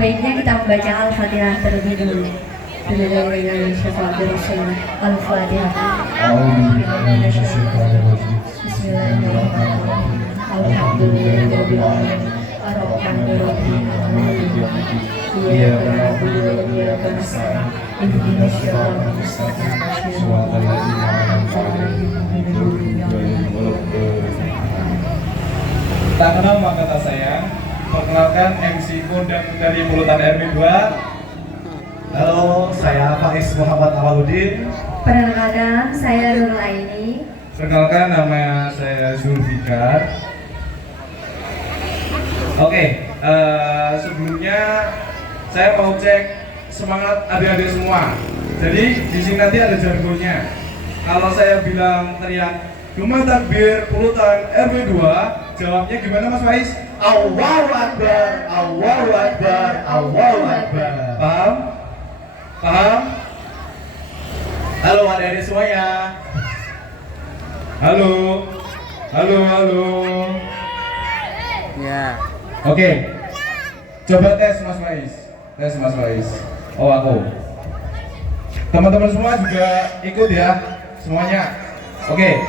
baiknya kita membaca Al-Fatihah terlebih dulu. Al-Fatihah. Bismillahirrahmanirrahim. Alhamdulillahirobbilalamin. Ar-Rahmanirrahim. Iyyaka na'budu wa iyyaka nasta'in. Ihdinas siratal mustaqim. Shiratal ladzina an'amta 'alaihim ghairil maghdubi 'alaihim. Tak kenal maka tak sayang. Perkenalkan MC Kondang dari Pulutan RW 2. Halo, saya Faiz Muhammad Awaludin. Perkenalkan, saya Nurul Aini. Perkenalkan, nama saya Zulfikar. Oke, sebelumnya saya mau cek semangat adik-adik semua. Jadi di sini nanti ada jargonnya. Kalau saya bilang teriak Gema Takbir Pulutan RW 2, jawabnya gimana Mas Faiz? Allahu Akbar, Allahu Akbar, Allahu Akbar. Paham? Paham? Halo adik-adik semuanya. Halo? Halo, halo. Ya. Oke. Coba tes Mas Faiz. Tes Mas Faiz. Oh, aku. Teman-teman semua juga ikut ya. Semuanya. Oke.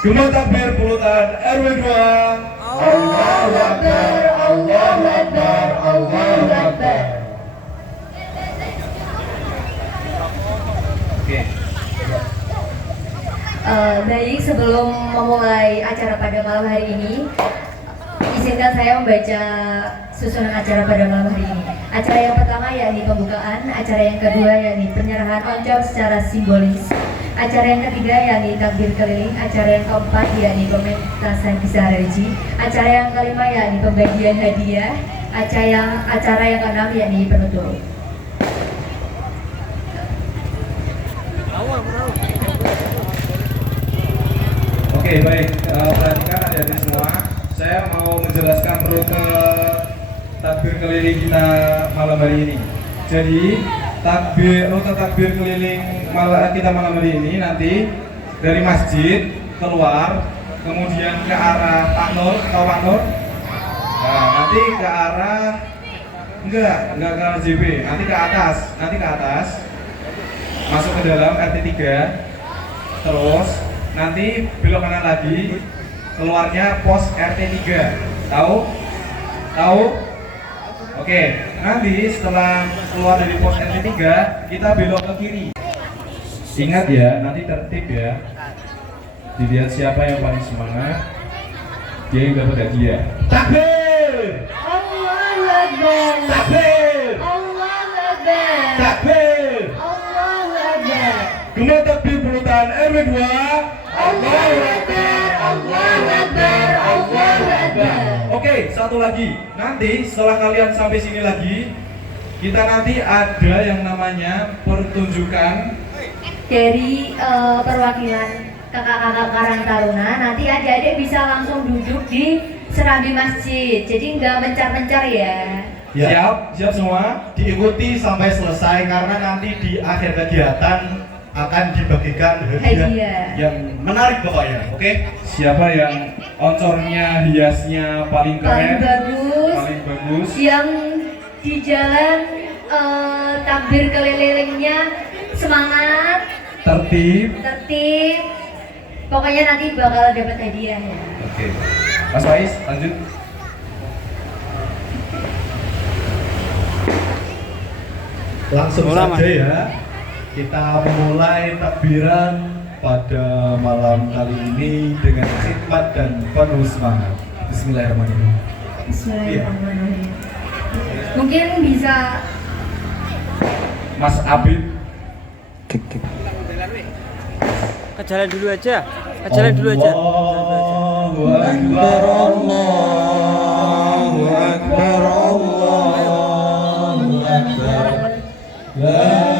Gema Takbir Pulutan RW 2. Allahu Akbar, Allahu Akbar, Allahu Akbar. Oke. Baik, sebelum memulai acara pada malam hari ini, izinkan saya membaca susunan acara pada malam hari ini. Acara yang pertama yakni pembukaan, acara yang kedua yakni penyerahan oncom secara simbolis, acara yang ketiga yakni takbir keliling, acara yang keempat yakni pementasan kisah religi, acara yang kelima yakni pembagian hadiah, acara yang keenam yakni penutup. Oke, baik. Perhatikan adik-adik semua. Saya mau menjelaskan rute takbir keliling kita malam hari ini. Jadi, rute takbir keliling kita malam hari ini nanti dari masjid keluar, kemudian ke arah Pak Nur, tahu Pak Nur? Nah, nanti ke arah enggak ke arah JB, nanti ke atas, masuk ke dalam RT 3, terus nanti belok kanan lagi, keluarnya pos RT 3. Tahu? Oke, nanti setelah keluar dari pos RT 3, kita belok ke kiri. Ingat ya, nanti tertib ya. Dilihat siapa yang paling semangat, dia yang dapat hadiah. Takbir! Allahu Akbar. Takbir! Allahu Akbar. Takbir! Allahu Akbar. Gema Takbir Pulutan RW 2. Allahu Akbar. Allahu Akbar. Allahu Akbar. Oke, satu lagi. Nanti setelah kalian sampai sini lagi, kita nanti ada yang namanya pertunjukan Dari perwakilan kakak-kakak Karang Taruna, nanti adik-adik bisa langsung duduk di serambi masjid. Jadi nggak mencar-mencar ya. Siap semua. Diikuti sampai selesai karena nanti di akhir kegiatan akan dibagikan hadiah yang menarik pokoknya. Oke? Siapa yang oncornya, hiasnya paling Paling keren, bagus, bagus. yang di jalan takbir kelilingnya semangat, tertib. pokoknya nanti bakal dapat hadiah ya. Oke. Mas Faiz, lanjut. Langsung saja ya. Kita memulai takbiran pada malam kali ini dengan khidmat dan penuh semangat. Bismillahirrahmanirrahim. Bismillahirrahmanirrahim. Mungkin bisa Mas Abid. Ke jalan dulu aja. Ke jalan dulu aja. Allahu Akbar, Allahu Akbar, Allahu Akbar. La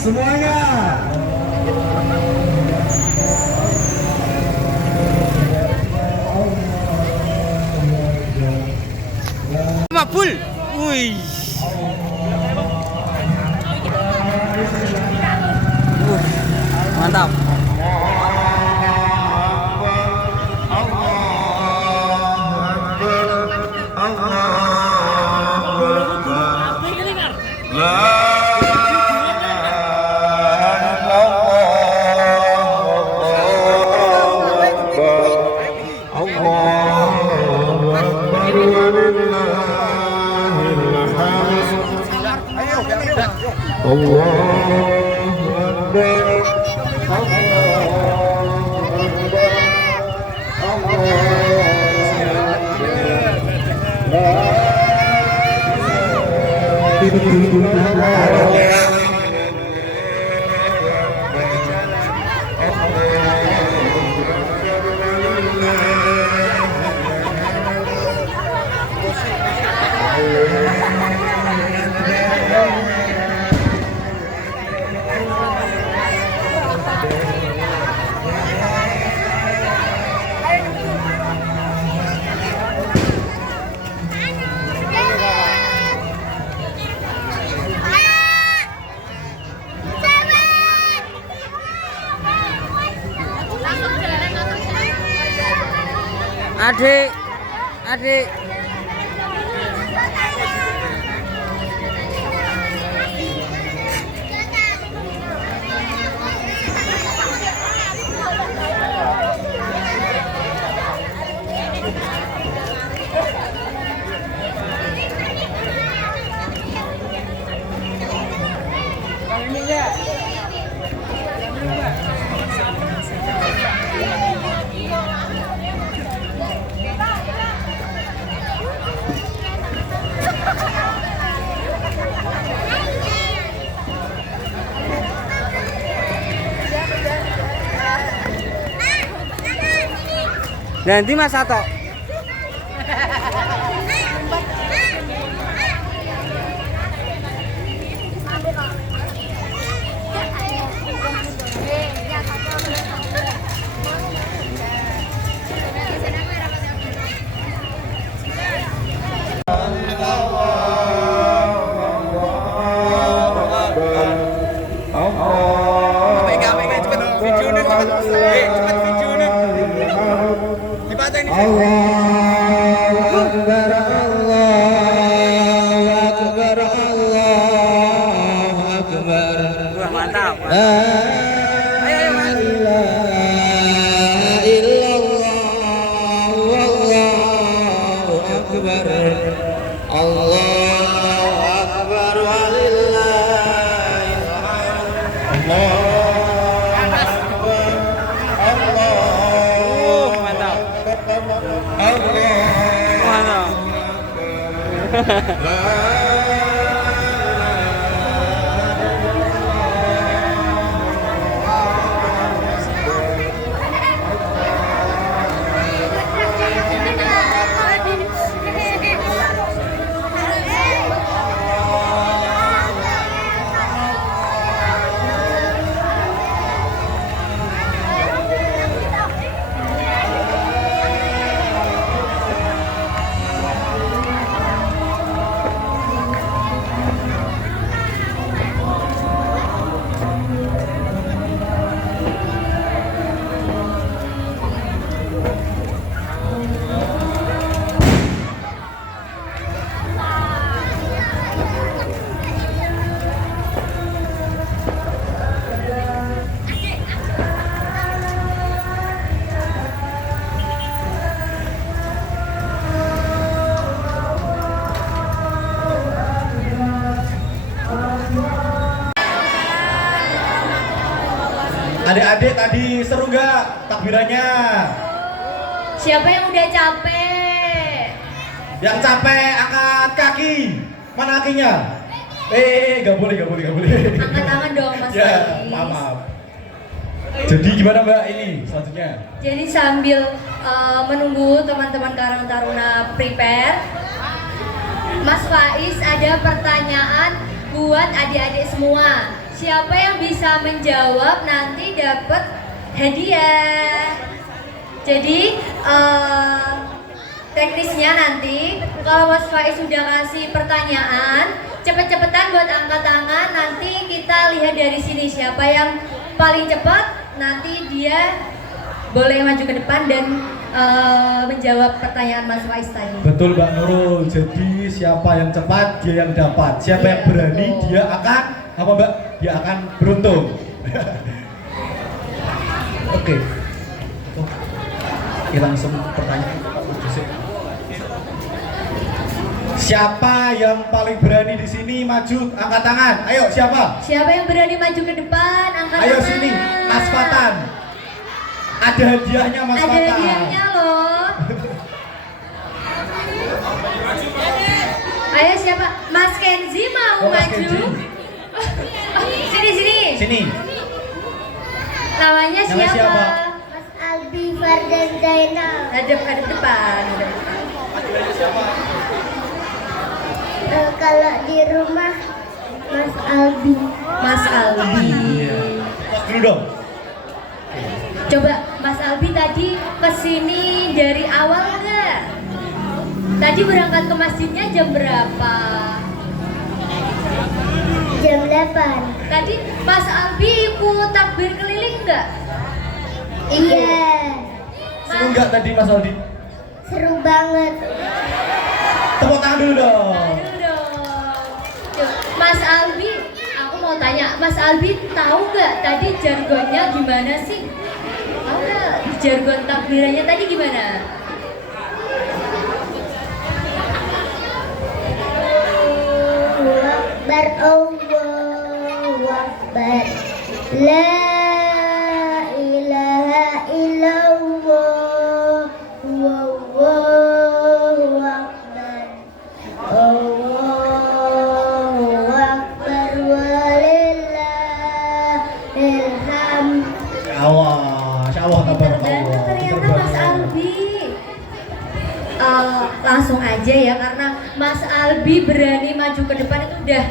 Semuanya. Mabul. Wih. Mantap. Adik, adik. Nanti Mas Sato. Mantap. Ayo Mas. Adik-adik tadi seru gak takbirannya? Siapa yang udah capek? Yang capek angkat kaki. Mana kakinya? Gak boleh. Angkat tangan dong Mas Ya, Faiz. maaf. Jadi gimana Mbak ini selanjutnya? Jadi sambil menunggu teman-teman Karang Taruna prepare, Mas Faiz ada pertanyaan buat adik-adik semua. siapa yang bisa menjawab nanti dapat hadiah. Jadi teknisnya nanti kalau Mas Faiz sudah kasih pertanyaan, cepet-cepetan buat angkat tangan. Nanti kita lihat dari sini siapa yang paling cepat, nanti dia boleh maju ke depan dan menjawab pertanyaan Mas Faiz tadi. Betul Mbak Nurul. Jadi siapa yang cepat dia yang dapat. Siapa Iya, yang berani betul. dia akan apa Mbak? Dia akan beruntung. Oke. Kita langsung pertanyaan. Siapa yang paling berani di sini maju angkat tangan? Ayo siapa? Siapa yang berani maju ke depan, angkat Ayo tangan. sini, Mas Fatan. Ada hadiahnya Mas Ada Fatan. hadiahnya loh. Ayo siapa? Mas Kenzi mau Oh, Mas maju? Kenzi. Sini. Sini. Namanya Namanya siapa? siapa? Mas Albi Fardan Zainal. Hadap depan. Kalau di rumah Mas Albi. Mas Albi. Tos dulu dong. Coba Mas Albi tadi kesini dari awal nggak? Tadi berangkat ke masjidnya jam berapa? Jam 8. Tadi Mas Albi ikut takbir keliling nggak? Iya. Seru nggak tadi Mas Aldi? Seru banget. Tepuk tangan dulu dong. Aduh dong. Tuh, Mas Albi, aku mau tanya, Mas Albi tahu nggak tadi jargonnya gimana sih? Tahu nggak jargon takbirannya tadi gimana? Allahu Akbar. La ilaha illallah. Wallahu Akbar. Allahu Akbar walillahil hamd. Masya Allah, tabarakallah. Ternyata Mas Albi. Langsung aja ya, karena Mas Albi berani maju ke depan itu udah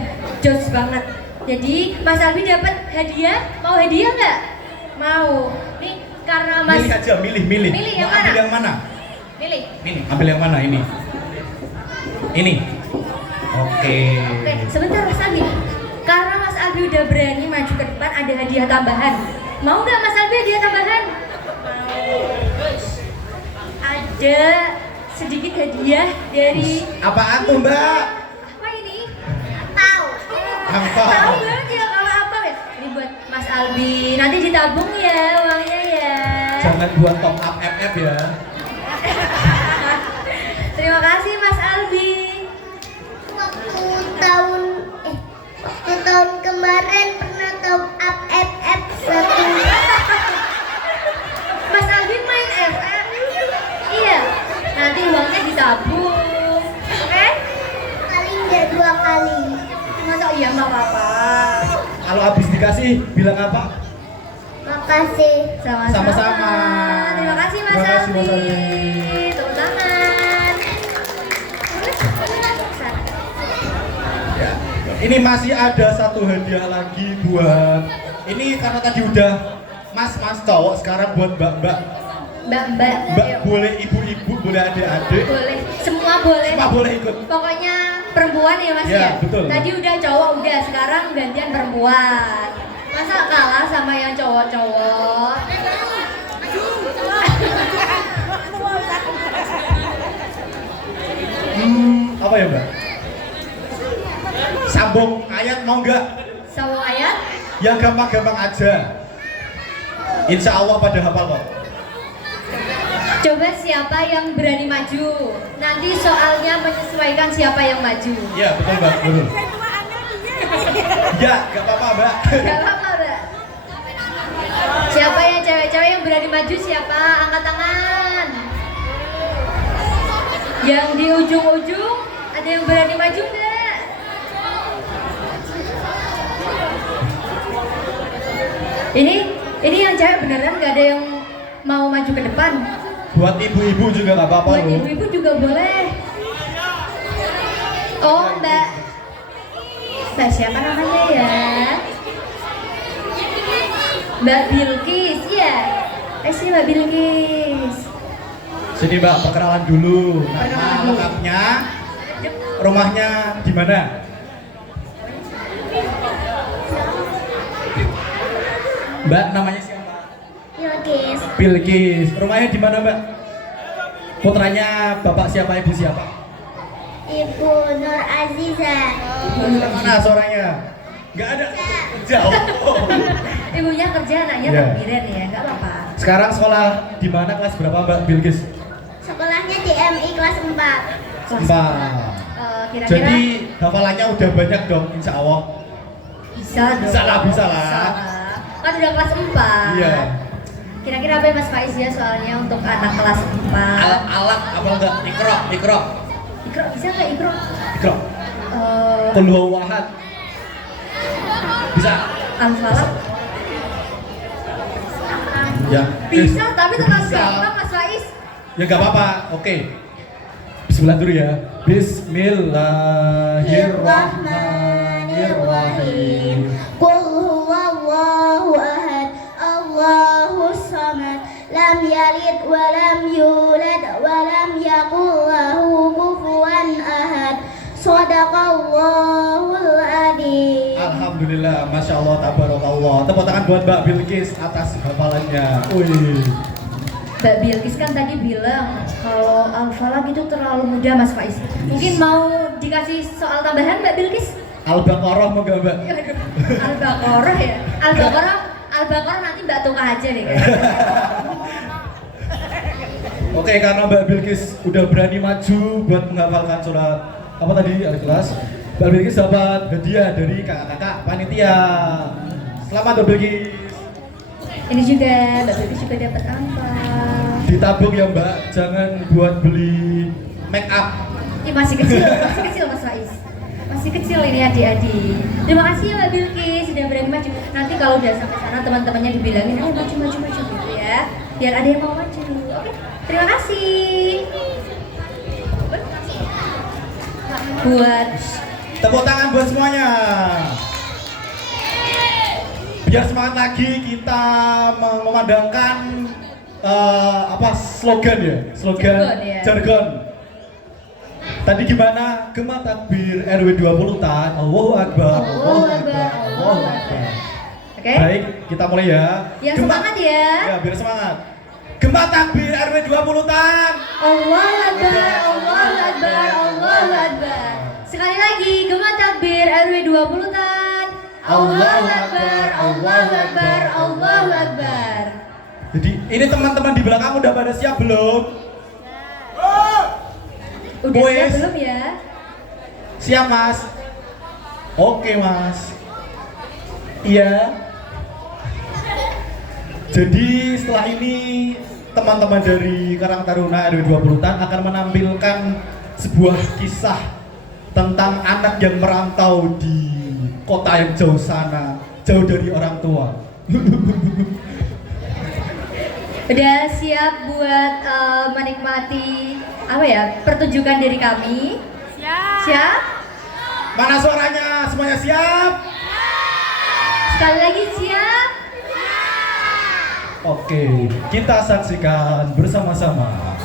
jos banget. Jadi Mas Albi dapat hadiah. Mau hadiah nggak? Mau. Nih karena Mas Milih aja, milih. Milih yang Mau ambil mana? yang mana? Milih. Milih, ambil yang mana ini? Ini. Oke. Oke, sebentar Mas Albi. Karena Mas Albi udah berani maju ke depan, ada hadiah tambahan. Mau nggak Mas Albi hadiah tambahan? Ada sedikit hadiah dari Apaan tuh Mbak? apa ini? Tahu. Angpau. Tahu banget ya kalau apa ya? Ini buat Mas Albi. Nanti ditabung ya uangnya ya. Jangan buat top up FF ya. Terima kasih Mas Albi. Waktu tahun kemarin pernah top up FF 1. Mas Albi main FF. Iya. Nanti uangnya ditabung. Oke? Paling nggak 2 kali. Masa iya nggak apa-apa. Kalau habis dikasih bilang apa? Makasih. Sama-sama. Terima kasih Mas Terima kasih, Albi. Mas Albi. Tepuk tangan. Ya. Ini masih ada satu hadiah lagi buat ini karena tadi udah mas cowok, sekarang buat mbak Mbak. Ayo. boleh ibu-ibu, boleh adik-adik, Boleh. Semua boleh. semua boleh ikut. Pokoknya perempuan ya Mas Ya, ya? betul. Tadi udah cowok udah, sekarang gantian perempuan. Masa kalah sama yang cowok-cowok? Apa ya mbak? Sambung ayat mau nggak? Sambung ayat? Yang gampang-gampang aja. Insya Allah pada hafal kok. Coba siapa yang berani maju? Nanti soalnya menyesuaikan siapa yang maju. Iya betul mbak, betul. Ya, gak apa-apa mbak. Gak apa-apa, Mbak. Siapa yang cewek-cewek yang berani maju? Siapa? Angkat tangan. Yang di ujung-ujung ada yang berani maju nggak? Ini yang cewek beneran nggak ada yang mau maju ke depan? Buat ibu-ibu juga gak apa-apa Buat loh. ibu-ibu juga boleh. Oh, Mbak siapa namanya ya? Mbak Bilkis, iya. Sini Mbak Bilkis. Sini Mbak, perkenalan dulu. Nama Perkenalan dulu. lengkapnya, rumahnya di mana? Mbak, namanya siapa? Bilkis. Bilkis. Rumahnya di mana Mbak? Putranya Bapak siapa, Ibu siapa? Ibu Nur Aziza. Mana suaranya? Nggak ada. Jauh. Ibunya kerja, anaknya Iya. takbiran ya, nggak apa-apa. Sekarang sekolah di mana, kelas berapa Mbak Bilkis? Sekolahnya di MI kelas 4. Kelas Mbak. Kira-kira Jadi hafalannya udah banyak dong, insya Allah. bisa dong. Bisa lah, bisa lah. Bisa lah. Kan udah kelas 4. Iya. Kira-kira apa ya Mas Faiz ya soalnya untuk anak kelas 4? Alat apa enggak? Ikro. Ikro, bisa nggak Ikro? Qul huwa ahad. Bisa. Al-Falaq? Ya. Bisa, tapi terlalu Bisa. gampang Mas Faiz. Ya nggak apa-apa. Oke. Bismillah dulu ya. Bismillahirrahmanirrahim. Qul huwallahu ahad, Allahus samad, lam yalid wa lam yulad wa lam yakul lahu kufuwan ahad. Shadaqallahul adzim. Alhamdulillah, masya Allah, tabarakallah. Tepuk tangan buat Mbak Bilkis atas hafalannya. Wih. Mbak Bilkis kan tadi bilang kalau Al-Falaq itu terlalu mudah Mas Faiz. Mungkin mau dikasih soal tambahan Mbak Bilkis? Al-Baqarah mau nggak Mbak? Ya, aduh. Al-Baqarah ya? Al-Baqarah nanti Mbak tukar aja deh kayaknya. Oke, karena Mbak Bilkis udah berani maju buat menghafalkan surat apa tadi Al-Ikhlas, Mbak Bilkis dapat hadiah dari kakak-kakak panitia. Selamat Mbak Bilkis. Ini juga Mbak Bilkis juga dapat apa? Ditabung ya Mbak, jangan buat beli make up. Ini masih kecil Mas Faiz. Masih kecil ini adik-adik. Terima kasih ya Mbak Bilkis sudah berani maju. Nanti kalau udah sampai sana teman-temannya dibilangin, ayo maju gitu ya. Biar ada yang mau maju. Oke, terima kasih. Buat Tepuk tangan buat semuanya. Biar semangat lagi kita memandangkan slogan ya, Jargon, ya. jargon. Tadi gimana? Gema takbir RW 20 tan. Allahu Akbar. Allahu Akbar, Allahu Akbar. Oke? Baik, kita mulai ya. Yang semangat ya. Ya, biar semangat. Gema takbir RW 20 tan. Allahu Akbar, Allahu Akbar, Allahu Akbar. Sekali lagi, gema takbir RW 20 tan. Allahu Akbar, Allahu Akbar, Allahu Akbar. Jadi ini teman-teman di belakang udah pada siap belum? Udah siap Wes. belum ya? Siap Mas? Oke Mas. Iya. Jadi setelah ini teman-teman dari Karang Taruna RW 20 Tan akan menampilkan sebuah kisah tentang anak yang merantau di kota yang jauh sana, jauh dari orang tua. Udah siap buat menikmati pertunjukan dari kami? Siap? Mana suaranya? Semuanya siap? Sekali lagi siap? Oke, kita saksikan bersama-sama.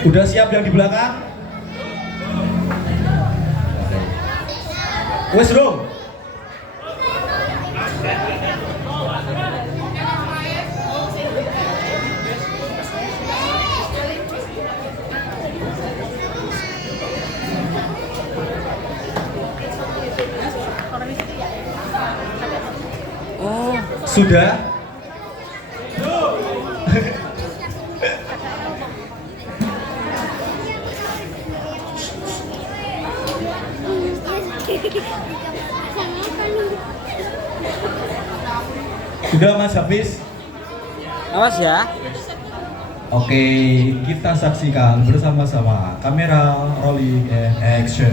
Udah siap yang di belakang? Wes dong. Oh, Sudah? Sudah Mas Hafiz? Awas ya. Oke, kita saksikan bersama-sama. Kamera rolling and action.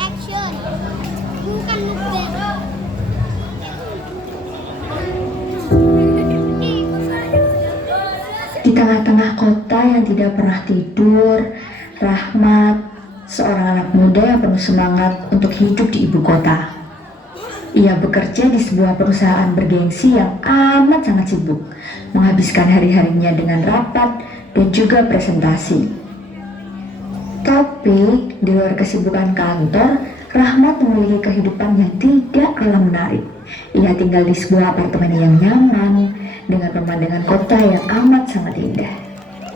Action. Bukan mukbang. Di tengah-tengah kota yang tidak pernah tidur, Rahmat, seorang anak muda yang penuh semangat untuk hidup di ibu kota. Ia bekerja di sebuah perusahaan bergengsi yang amat sangat sibuk, menghabiskan hari-harinya dengan rapat dan juga presentasi. Tapi, di luar kesibukan kantor, Rahmat memiliki kehidupan yang tidak kalah menarik. Ia tinggal di sebuah apartemen yang nyaman, dengan pemandangan kota yang amat sangat indah.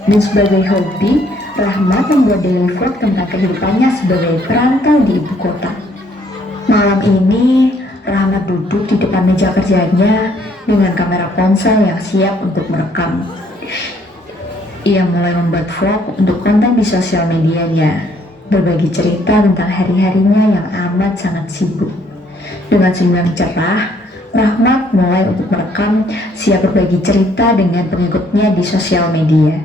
Dan sebagai hobi, Rahmat membuat daily vlog tentang kehidupannya sebagai perantau di ibu kota. Malam ini, Rahmat duduk di depan meja kerjanya dengan kamera ponsel yang siap untuk merekam. Ia mulai membuat vlog untuk konten di sosial medianya, berbagi cerita tentang hari-harinya yang amat sangat sibuk. Dengan senyum cerah, Rahmat mulai untuk merekam, siap berbagi cerita dengan pengikutnya di sosial media.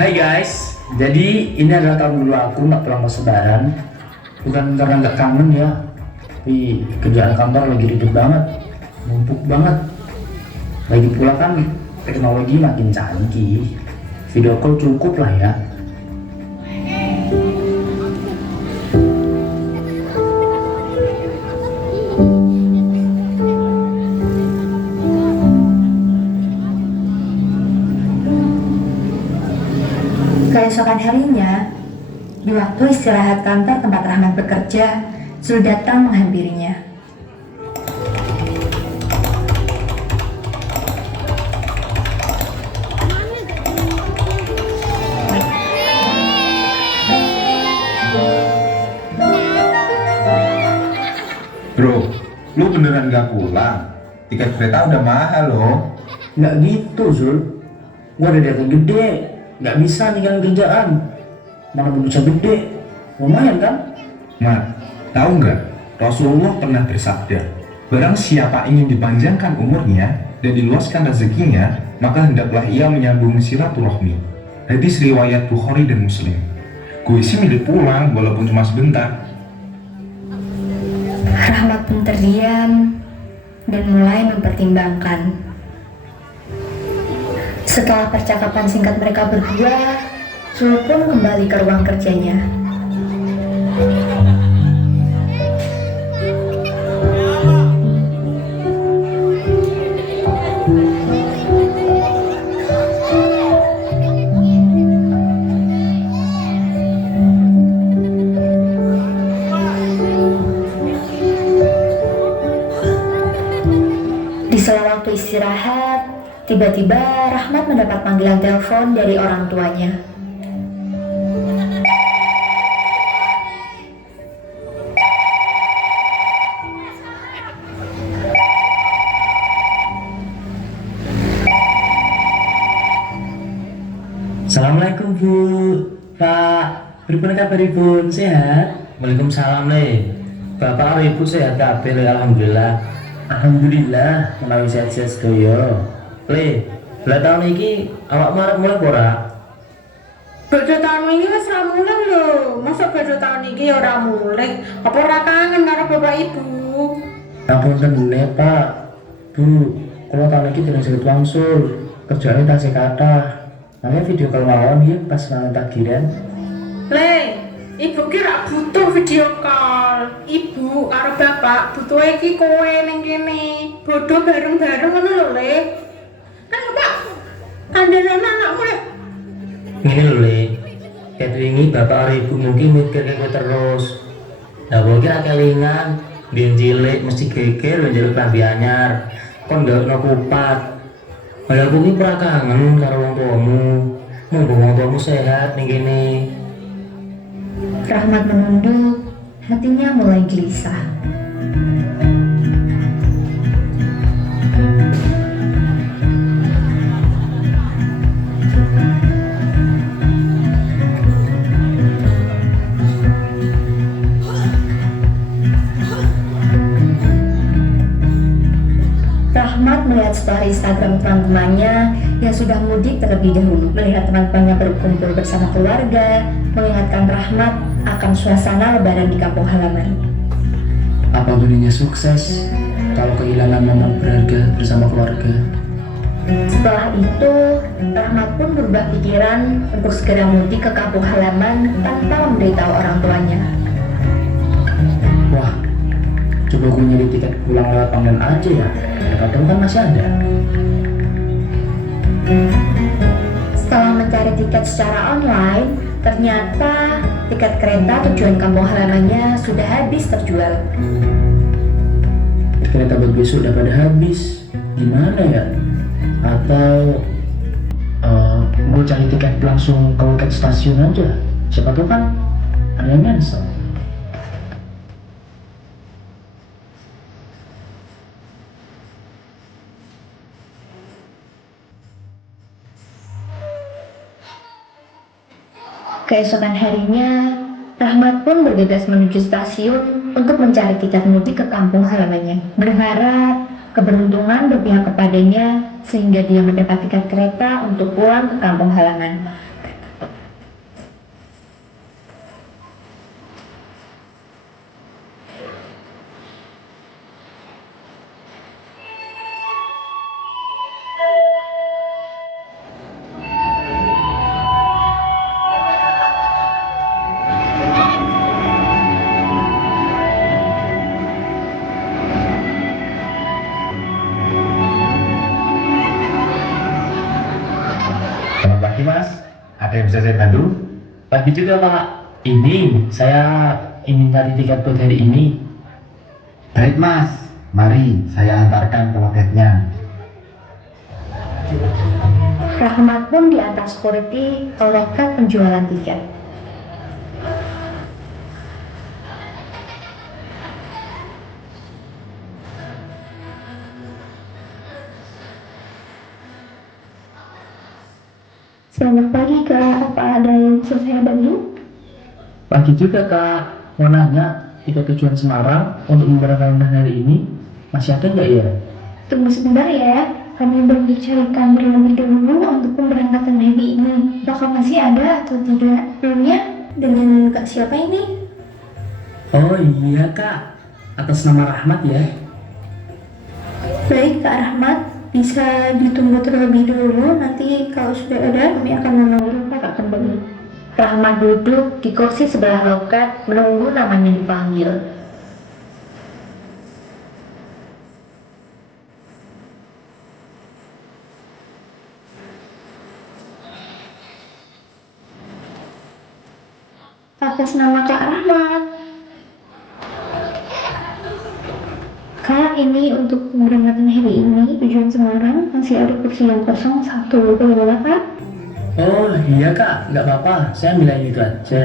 Hai guys, jadi ini adalah tahun dulu aku nggak pulang pas lebaran. Bukan karena nggak kangen ya, tapi kerjaan kantor lagi ribet banget, numpuk banget. Lagi pula kan teknologi makin canggih, video call cukup lah ya. Keesokan harinya, di waktu istirahat kantor tempat Rahmat bekerja, Zul datang menghampirinya. Bro, lu beneran gak pulang? Tiket kereta udah mahal loh. Nggak gitu Zul, gua ada data gede, nggak bisa ninggalin kerjaan. Mana bisa gede, lumayan kan? Mat, tahu nggak? Rasulullah pernah bersabda, barang siapa ingin dipanjangkan umurnya dan diluaskan rezekinya, maka hendaklah ia menyambung silaturahmi. Hadis riwayat Bukhari dan Muslim. Gue sih milih pulang walaupun cuma sebentar. Rahmat pun terdiam dan mulai mempertimbangkan. Setelah percakapan singkat mereka berdua, Zul pun kembali ke ruang kerjanya. Di sela waktu istirahat, tiba-tiba Rahmat mendapat panggilan telepon dari orang tuanya. Assalamualaikum Bu, Pak. Berapa kabar Ibu? Sehat? Waalaikumsalam Le. Bapak atau Ibu sehat kabeh Le, alhamdulillah. Alhamdulillah, menawi sehat-sehat sedoyo. Le, belah tahun ini awak marah mulai ora? Beda tahun ini wis ra mulai lho. Masa beda tahun ini ora mulai? Apa ora kangen karo bapak ibu? Ngapunten ne Pak. Bu, kalau tahun ini tidak sakit wangsul, kerjanya tasih kathah. Namanya video call mawon ya pas nanti takdiran. Le, ibu kira butuh video call. Ibu karo bapak butuh iki kowe ning kene. Bodoh bareng-bareng ngono lho, Le. Kan Pak, kandhane anakmu Le. Ini lho Le, kayak ini bapak atau ibu mungkin mikir kayak terus. Nah kalau kira kelingan, dia cilik mesti geger menjaluk lambi anyar. Kon gak kena kupat. Malah aku ini pernah kangen karo wong tuamu. Mumpung wong tuamu sehat ning kene. Rahmat menunduk, hatinya mulai gelisah. Rahmat melihat story Instagram teman-temannya yang sudah mudik terlebih dahulu. Melihat teman-temannya berkumpul bersama keluarga, mengingatkan Rahmat akan suasana lebaran di kampung halaman. Apa gunanya sukses kalau kehilangan momen berharga bersama keluarga? Setelah itu, Rahmat pun berubah pikiran untuk segera mudik ke kampung halaman tanpa memberitahu orang tuanya. Wah, coba gue nyari tiket pulang lewat online aja ya. Kadang kan masih ada. Setelah mencari tiket secara online, ternyata tiket kereta tujuan kampung halamannya sudah habis terjual. Kereta buat besok udah pada habis. Gimana ya? Atau gue cari tiket langsung ke loket stasiun aja. Siapa tahu kan ada yang cancel. Keesokan harinya, Rahmat pun bergegas menuju stasiun untuk mencari tiket mudik ke kampung halamannya. Berharap keberuntungan berpihak kepadanya sehingga dia mendapat tiket kereta untuk pulang ke kampung halaman. Selamat pagi Mas, ada yang bisa saya bantu? Pagi juga Pak, ini saya ingin cari tiket buat hari ini. Baik Mas, mari saya antarkan ke loketnya. Rahmat pun diantar security ke loket penjualan tiket. Selamat pagi Kak, apa ada yang bisa saya bantu? Pagi juga Kak, mau nanya tiket tujuan Semarang untuk memberangkatkan hari ini masih ada nggak ya? Tunggu sebentar ya, kami belum dicarikan terlebih dahulu untuk pemberangkatan hari ini. Apakah masih ada atau tidak? Sebelumnya, dengan Kak siapa ini? Oh iya Kak, atas nama Rahmat ya. Baik Kak Rahmat, bisa ditunggu terlebih dahulu, nanti kalau sudah ada kami akan memanggil Kakak kembali. Rahmat duduk di kursi sebelah loket menunggu namanya dipanggil. Atas nama Kak Rahmat. Kak, ini untuk pemberangkatan hari ini tujuan Semarang, masih ada kursi yang kosong satu, boleh Kak? Oh iya Kak, nggak apa-apa, saya ambil yang itu aja.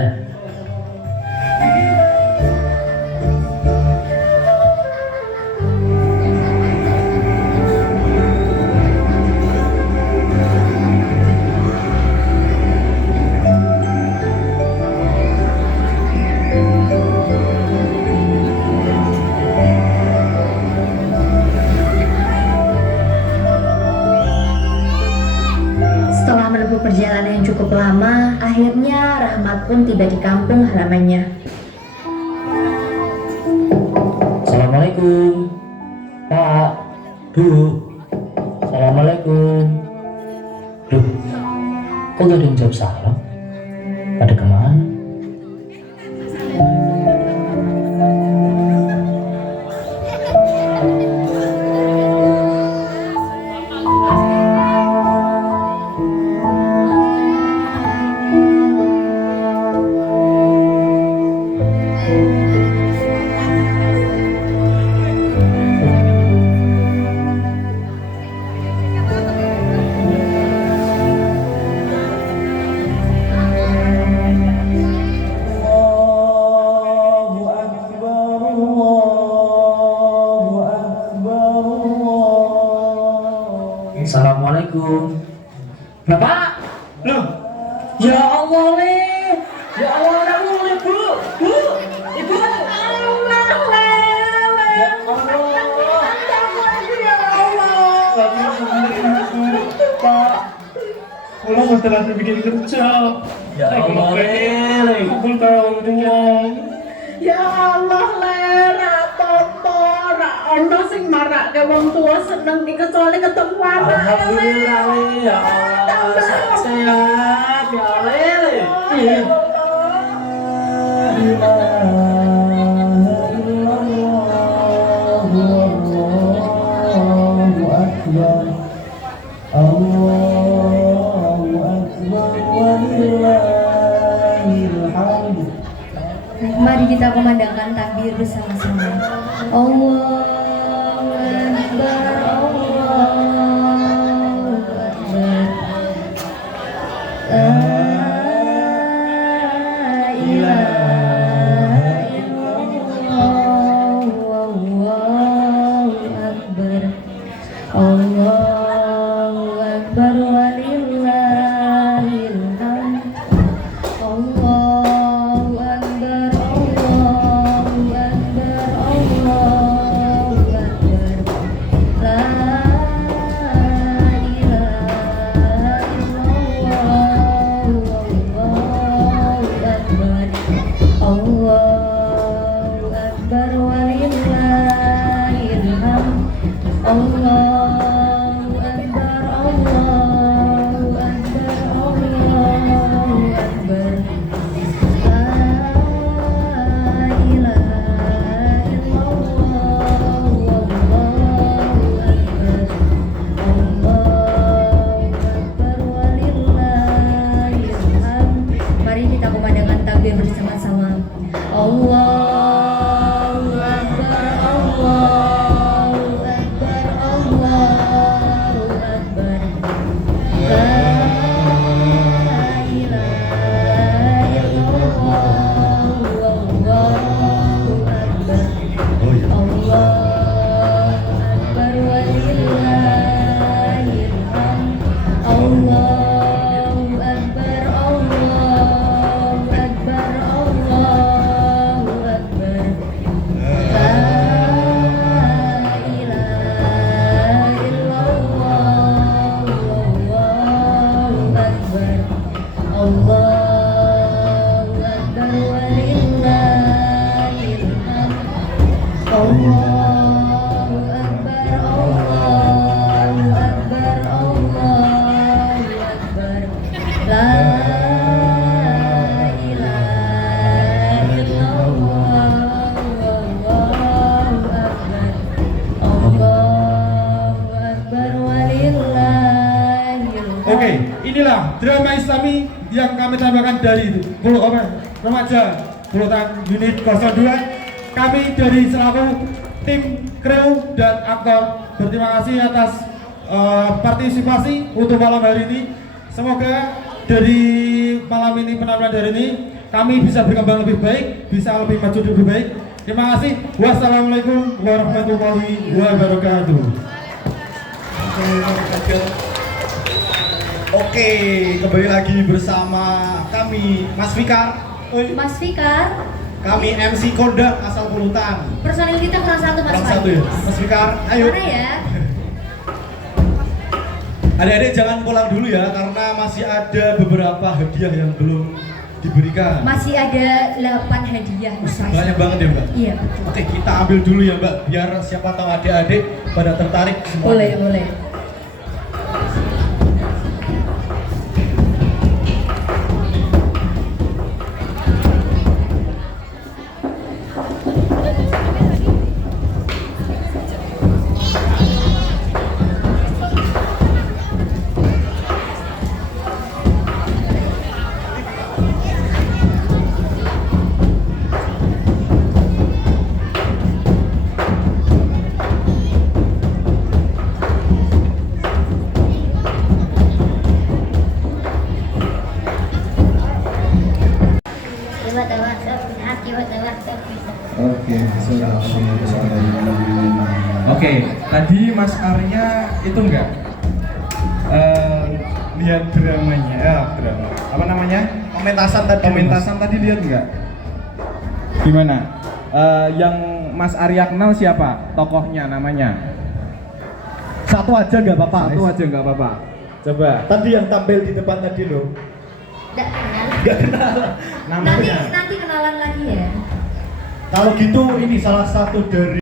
Setelah menempuh perjalanan yang cukup lama, akhirnya Rahmat pun tiba di kampung halamannya. Assalamualaikum Pak, Bu. Assalamualaikum. Duh, kok gak ada yang jawab salam? Pada kemana? Assalamualaikum. Bapak. Loh. Ya Allah, Le. Ya Allah, ya Allah, Bu. Bu. Ibu. Allah, Le. Ya Allah. Ya Allah. Pak. Kula mboten lagi bikin kerja. Ya Allah, Le. Kumpul tahu uang. Ya Allah, lera apa-apa, ra ono sing marake wong tua seneng iki kecuali ketemu anak. Alhamdulillah, Le. Ya Allah, sehat. Ya Allah, Mari kita kumandangkan takbir bersama-sama. Allahu Akbar, Allahu Akbar. La ilaha illallah, Allahu Akbar. Allahu Akbar walillahil hamd. Allahu Akbar, Allahu Akbar, Allahu Akbar. La ilaha illallah, Allahu Akbar. Allahu Akbar walillahil hamd. Allahu Akbar, Allahu Akbar, Allahu Akbar. La ilaha illallah, Allahu Akbar. Allahu Akbar walillahil hamd. Mari kita kumandangkan takbir bersama-sama. Allahu Akbar, Allahu Akbar, Allahu Akbar. La ilaha illallah, Allahu Akbar. Allahu Akbar walillahil hamd. Allahu Akbar, Allahu Akbar, Allahu Akbar. La ilaha illallah, Allahu Akbar. Allahu Akbar walillahil hamd. Allahu Akbar, Allahu Akbar, Allahu Akbar. La ilaha illallah, Allahu Akbar. Allahu Akbar walillahil hamd. Oke, inilah drama Islami yang kami tambahkan dari remaja Pulutan unit 02. Kami dari selaku tim kru dan aktor berterima kasih atas partisipasi untuk malam hari ini. Semoga dari malam ini, penampilan hari ini, kami bisa berkembang lebih baik, bisa lebih maju lebih baik. Terima kasih. Wassalamualaikum warahmatullahi wabarakatuh. Oke, kembali lagi bersama kami Mas Fikar. Mas Fikar, Kami MC Kondang asal Pulutan. personil kita kurang satu Mas Kurang satu ya. Mas Fikar, ayo. Mana ya? Adik-adik jangan pulang dulu ya, karena masih ada beberapa hadiah yang belum diberikan. Masih ada 8 hadiah. Mas. Banyak banget ya Mbak? Iya betul. Oke, kita ambil dulu ya Mbak, biar siapa tahu adik-adik pada tertarik semua. Boleh, boleh. Oke, tadi Mas Arya itu enggak? lihat dramanya, drama. Apa namanya? Pementasan tadi lihat nggak? Gimana? Yang Mas Arya kenal siapa? Tokohnya namanya? Satu aja nggak apa-apa. Satu aja nggak apa-apa. Coba. Tadi yang tampil di depan tadi loh. Nggak kenal. Nggak kenal. Nanti kenalan lagi ya. Kalau gitu ini salah satu dari